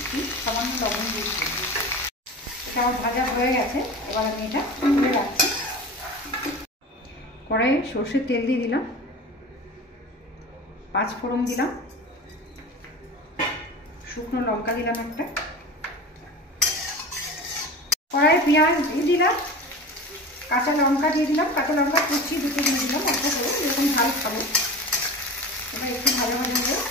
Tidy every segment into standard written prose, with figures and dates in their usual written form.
একটু সামান্য লবণ দিয়েছি। এটা আমার ভাজা হয়ে গেছে, এবার আমি এটা তুলে রাখছি। কড়াইয়ে সর্ষের তেল দিয়ে দিলাম, 5 ফোড়ন দিলাম, শুকনো লঙ্কা দিলাম একটা, কড়াইয়ে পেঁয়াজ দিয়ে দিলাম, কাঁচা লঙ্কা দিয়ে দিলাম, কাঁচা লঙ্কা কুচি দুটো দিয়ে দিলাম অল্প করে, এরকম ঝাল খাবো। এবার একটু ভাজা ভাজা হয়ে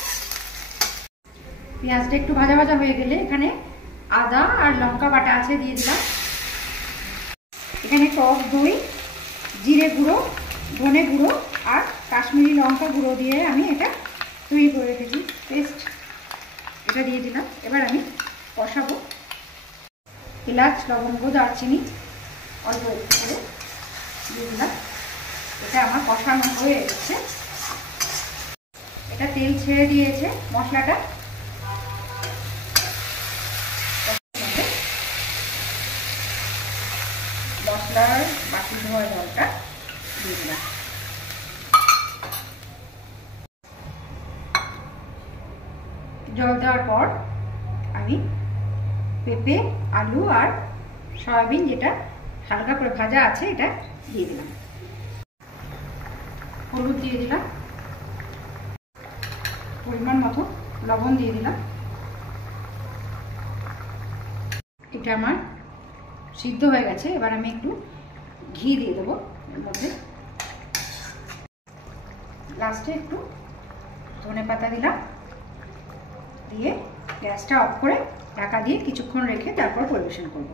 পেঁয়াজটা একটু ভাজা ভাজা হয়ে গেলে এখানে আদা আর লঙ্কা বাটা আছে দিয়ে দিলাম। এখানে টক দই, জিরে গুঁড়ো, ধনে গুঁড়ো আর কাশ্মীরি লঙ্কা গুঁড়ো দিয়ে আমি এটা তৈরি করে রেখেছি পেস্ট, এটা দিয়ে দিলাম। এবার আমি কষাবো। এলাচ, লবঙ্গ, দারচিনি অল্প একটু করে দিয়ে দিলাম। এটা আমার কষানো হয়ে এসেছে, এটা তেল ছেড়ে দিয়েছে মশলাটা। মশলার বাকি ধোয়া জলটা দিয়ে দিলাম। জল দেওয়ার পর আমি পেঁপে, আলু আর সয়াবিন যেটা হালকা করে ভাজা আছে এটা দিয়ে দিলাম। হলুদ দিয়ে দিলাম, পরিমাণ মতো লবণ দিয়ে দিলাম। এটা আমার সিদ্ধ হয়ে গেছে, এবার আমি একটু ঘি দিয়ে দেবো এর মধ্যে। লাস্টে একটু ধনেপাতা দিলাম, দিয়ে গ্যাসটা অফ করে ঢাকা দিয়ে কিছুক্ষণ রেখে তারপর পরিবেশন করব।